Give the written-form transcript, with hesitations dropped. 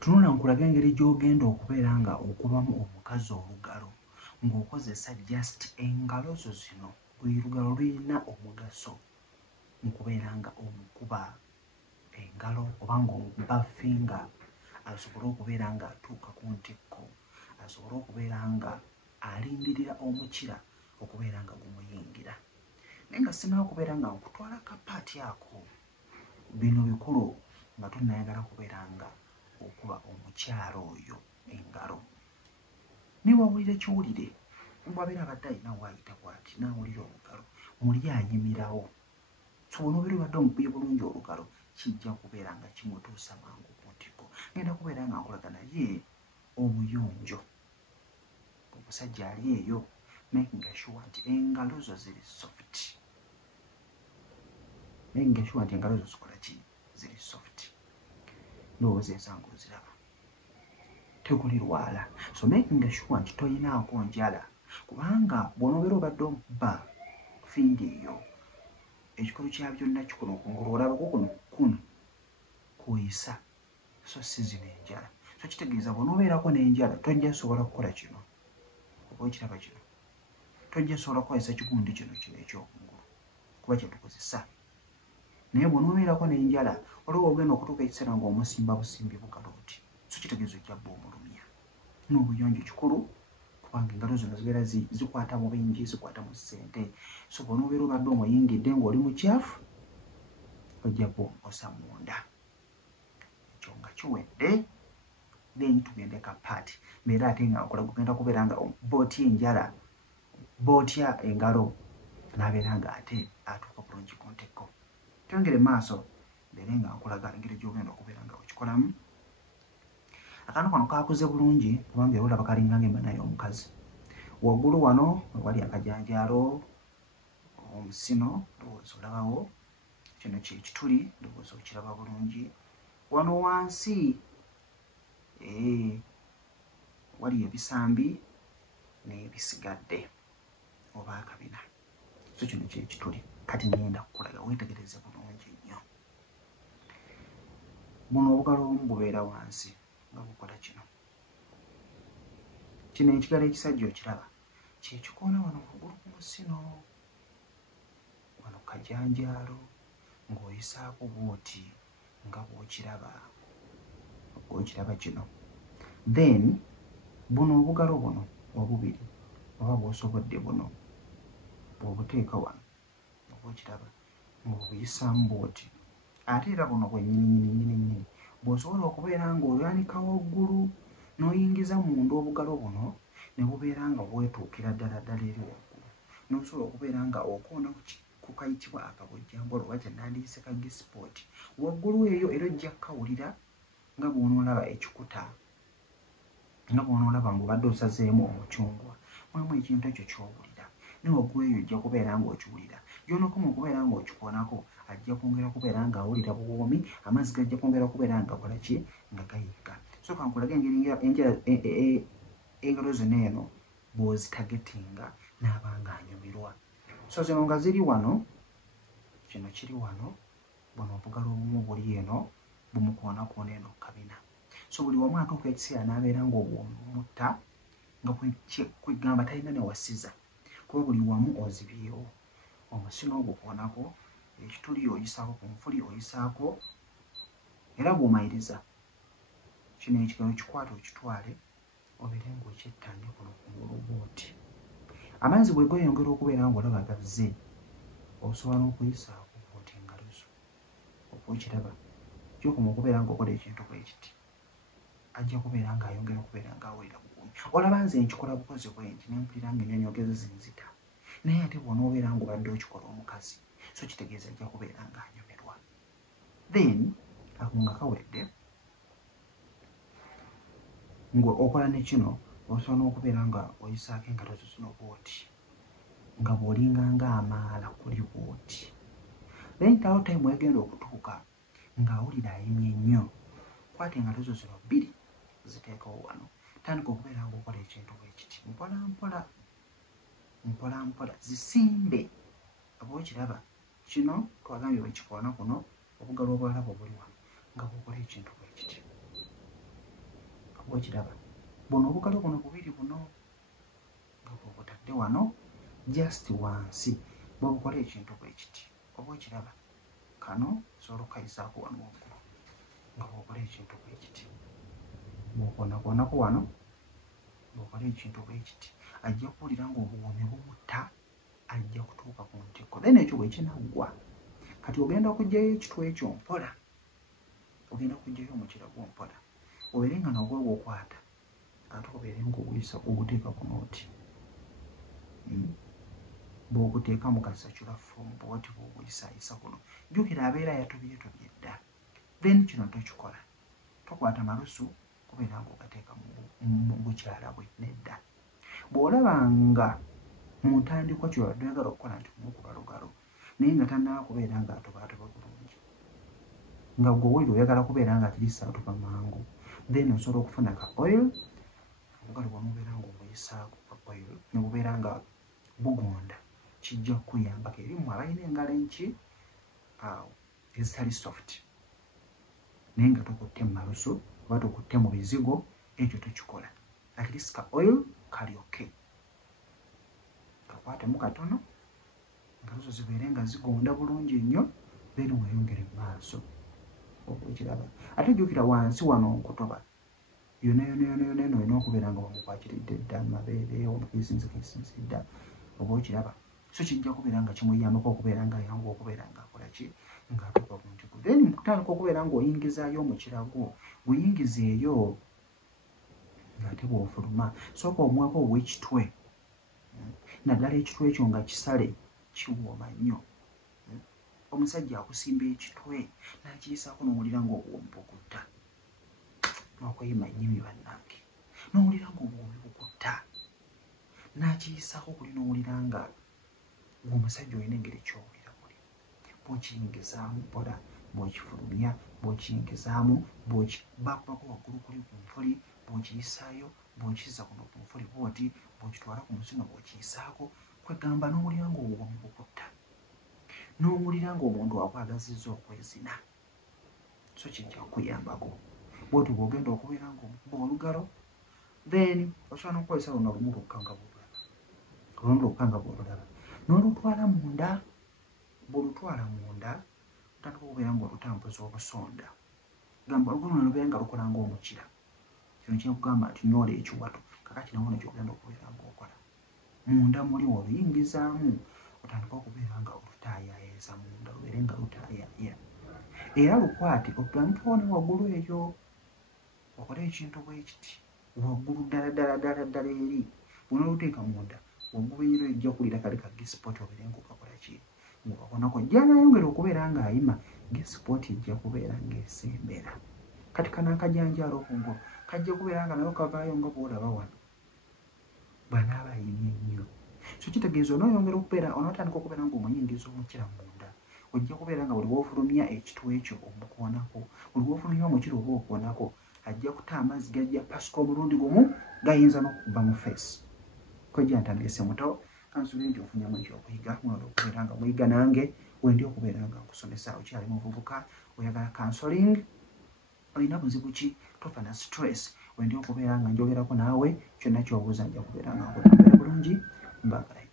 tunula nkulaga engeri gy'ogenda okubeera nga okubamu omukazi olugalo ng'okozesa just engalo zo zino. Buli lugalo lulina omugaso mu kubeera nga omukuba engalo oba ng'omukuba finger asobole okubeera nga atuuka ku ntikko, asobole okubeera nga alindirira omukira okubeera nga gumuyingira. Naye nga sinaba okubeera nga nkutwala kapaati ako, bino bikulu nga tunnayagala kubeera nga okuba omukyalo oyo engalo. Niwawulira ekiwulire bwabeera abadde alina waayita bw'ati n'awulira olugalo muli anyimirawo. So bw'onobeera obadde omukubye bulungi olugalo kijja kubeera nga kimutuusa mangu ku ntikko. Ngenda kubeera nga nkulaga naye omuyonjo. Omusajja ali eyo making sure nti engalo zo ziri soft. Making sure nti engalo zo zikola ki? Ziri soft. Ndowooza ensanga oziraba. Teguli lwala. So making sure nti toyinaako njala. Kubanga bw'onobeera obadde omukuba findi eyo, ekikulu kya byonna kikuno kungulu olabako kuno kuyisa, so si zino enjala. So kitegeeza bw'onoobeerako n'enjala tojja sobola kukola kino. Oba ekiraba kino. Tojja sobola kukozesa kigundi kino ekyokungulu kuba kyetukozesa. Naye bw'onoobeerako n'enjala waliwo ogenda okutuuka ekiseera ng'omusimba busimbi bukalooti. So kitegeeza ojja bba omulumya. N'obuyonjo kikulu kubanga engalo zino zibeera zikwata mu bingi, zikwata mu ssente. So bw'onoobeera obadde omuyingidde ng'oli mukyafu ojja bba munda. Ekyo nga kiwedde then tugende kapaati. Mbeera ate nga nkulaga ogenda kubeera nga bootya enjala, bootya engalo n'abeera nga ate atuuka bulungi ku ntikko. Twongere maaso mbeere nga nkulaga engeri gy'ogenda okubeera nga okikolamu. Akantu kano kakuze bulungi kubanga era olaba kalinga ng'emmana y'omukazi. Waggulu wano wali akajanjaalo omusino ndowooza olabawo. Kino kye kituli ndowooza okiraba bulungi. Wano wansi wali ebisambi n'ebisigadde oba akabina. So kino kye kituli. Kati ngenda kukulaga weetegereze bulungi nnyo. Buno obugalo obumu bubeera wansi nga bukola kino. Kino ekigalo ekisajja okiraba kye kikoona wano waggulu ku musino. Wano kajanjaalo ng'oyisaako bw'oti nga bw'okiraba. Okiraba kino. Then buno obugalo buno obubiri oba bw'osobodde buno bw'obuteeka wano oba okiraba ng'obuyisaamu bw'oti. Ate era buno bwennyini bw'osobola okubeera ng'olyanika waggulu n'oyingiza munda obugalo buno ne bubeera nga bwetuukira ddala eri waggulu. N'osobola okubeera nga okoona ku kayitibwa akabojjambola oba kye nandiyise ka gisipooti. Waggulu eyo era ojja kkawulira nga bw'onoolaba ekikuta, nga bw'onoolaba ng'obadde osazeemu omucungwa. Mwamu ekintu ekyo ky'owulira. Ne waggulu eyo ojja kubeera ng'okiwulira. Gy'onookoma okubeera ng'okikoonako ajja kwongera kubeera ng'awulira buwoomi, amazzi gajja kwongera kubeera nga gakola ki? Nga gayika. So kankulage engeri engalo zino eno bw'ozitagetinga n'aba ng'anyumirwa. So zino nga ziri wano, kino kiri wano, buno obugalo obumu buli eno bumukoonakona eno kabina. So buli wamu atuuka ekiseera n'abeera ng'obwomutta nga kwegamba talina ne wasiza kuba buli wamu ozibyewo. Omusino ogukoonako, ekituli oyisaako ku nfuli oyisaako, era bw'omayiriza kino ekigalo kikwate okitwale obeere ng'okyettanye kuno kungulu bw'oti. Amazzi bwe geyongera okubeera ng'olaba gazze, osobola n'okuyisaako bw'oti engalo zo. Oba okiraba kyokoma okubeera ng'okola ekintu bwe kiti ajja kubeera ng'ayongera okubeera ng'awulira bukuumi. Olaba nze nkikola bukozi bwe nti ne mpulira ng'ennyonyogezo zinzita. Naye ate bw'onoobeera ng'obadde okikola omukazi, so kitegeeza ajja kubeera ng'anyumirwa. Then ako nga kawedde ng'okola ne kino osobola n'okubeera nga oyisaako engalo zo zino bw'oti nga bw'olinga ng'amaala kuli bw'oti. Then tawo time wegenda okutuuka ng'awulira ayimye nnyo, kwata engalo zo zino bbiri ziteekawo wano. Tandika okubeera ng'okola ekintu bwe kiti mpola mpola zisimbe. Oba okiraba kino twagambye bwe kikoona kuno obugalo obwalaba obuli wano nga bw'okola ekintu bwe kiti. bwekiraba buno obugalo buno bubiri buno nga bwobutadde wano just wansi bwobukola ekintu bwekiti oba ekiraba kano osobola okukayisaako wano waggulu nga bwokola ekintu bwekiti bwokonakonako wano bwokola ekintu bwekiti ajja kuwulira ng'obuwoomi bumutta ajja kutuuka ku ntikko then ekyo bwekinaggwa kati ogenda kugyayo ekitwa ekyo mpola ogenda kugyayo omukira gw'ompola obeere nga nagwe bw'okwata ate obeere ng'oguyisa oguteeka ku nooti bw'oguteeka mu kasacula fomu bwoti bw'oguyisayisa kuno jjukira abeera yatobyetobye dda then kino tokikola tokwata malusu kubeera ng'ogateeka mu bukyala bwe nedda bw'olabanga mu ntandikwa ky'obadde oyagala okukola nti kumukuba lugalo naye nga tannaba kubeera ng'atobaatoba bulungi nga gwe owulira oyagala kubeera ng'akirisa atuba mangu then osobola okufuna ka oil obugalo bw'omubeera ng'obuyisaako ka oil ne bubeera nga bugonda kijja kukuyambako eri mmwe abalina engalo enki ezitali soft naye nga tokutte mu malusu oba tokutte mu bizigo ekyo tokikola akirisi ka oil kalyoke kakwatemu katono engaluzo zibeere nga zigonda bulungi ennyo then weeyongere mu maaso okukiraba ate jjukira wansi wano nkutoba yonna eno olina okubeera nga wamukwakiridde dda amabeere omukiisinzikiisinzi dda oba okiraba so kijja kubeera nga kimuyambako okubeera nga ayangu okubeera ng'akola ki ng'atuuka ku ntikko then mukutandika okubeera ng'oyingizaayo omukira gwo guyingizeeyo ng'ate bw'ofuluma sooka omwako ow'ekitwe naddala ekitwe ekyo nga kisale kiwooma nnyo omusajja akusimba ekitwe n'akiyisaako n'owulira ng'obuwoomi bukutta n'okweyima nnyimi bannange n'owulira ng'obuwoomi bukutta n'akiyisaako kuli n'owulira nga ng'omusajja olina engeri ky'owulira muli bw'okiyingizaamu mpola bw'okifulumya bw'okiyingizaamu bw'okibakubako waggulu kuli ku nfuli bw'okiyisaayo bw'okizza kuno ku nfuli bw'oti bw'okitwala ku musino bw'okiyisaako kwegamba n'owulira ng'obuwoomi bukutta n'owulira ng'omuntu akwagazizza okwezina so kijja kukuyambako bwoti bw'ogenda okubeera ng'omukuba olugalo then osobola n'okukozesa luno olumu lwokka nga bwolulaba olumu lwokka nga bwolulaba n'olutwala munda bw'olutwala munda otandika okubeera ng'olutambuza obusonda gamba olumu luno lubeera nga lukola ng'omukira kino kyekugamba nti nyoola ekiwato kakati nawo nekyogenda okubeera ng'okola munda muli oluyingizaamu otandika okubeera nga olutaayaayeza munda lubeere nga lutaayaaya era lukwate otandikawo ne waggulu eyo okole ekintu bwekiti waggulu ddala eri bw'onooluteeka munda waggulu ero ejja kulira kale ka gisipooti obeere ng'okakola ki ng'okakonako jja nayongera okubeera ng'ayima gisipooti ejja kubeera ng'esembera kati kana akajanjaalo okungulu kajja kubeera nga nayo kavaayo nga bw'olaba wano bw'anaaba ayimye nnyo so kitegeeza onoyongera okubeera onootandika okubeera ng'omuyingiza omukira munda ojja kubeera nga buli bw'ofulumya ekitwe ekyo omukoonako buli bw'ofulumya omukira oba okoonako ajja kuta amazzi gajja pasika omulundi gumu gayinza n'okukuba mu feesi kwejja ntandise muto kansubire nti ofunyamu ekyokuyiga mwala okubeera nga muyiga nange wendi okubeera nga nkusomesa okyali muvubuka oyagala counseling olina buzibu ki tofa na stress wendi okubeera nga njogerako naawe kyonna ky'obuuza nja kubeera nga nkutambula bulungi mbagala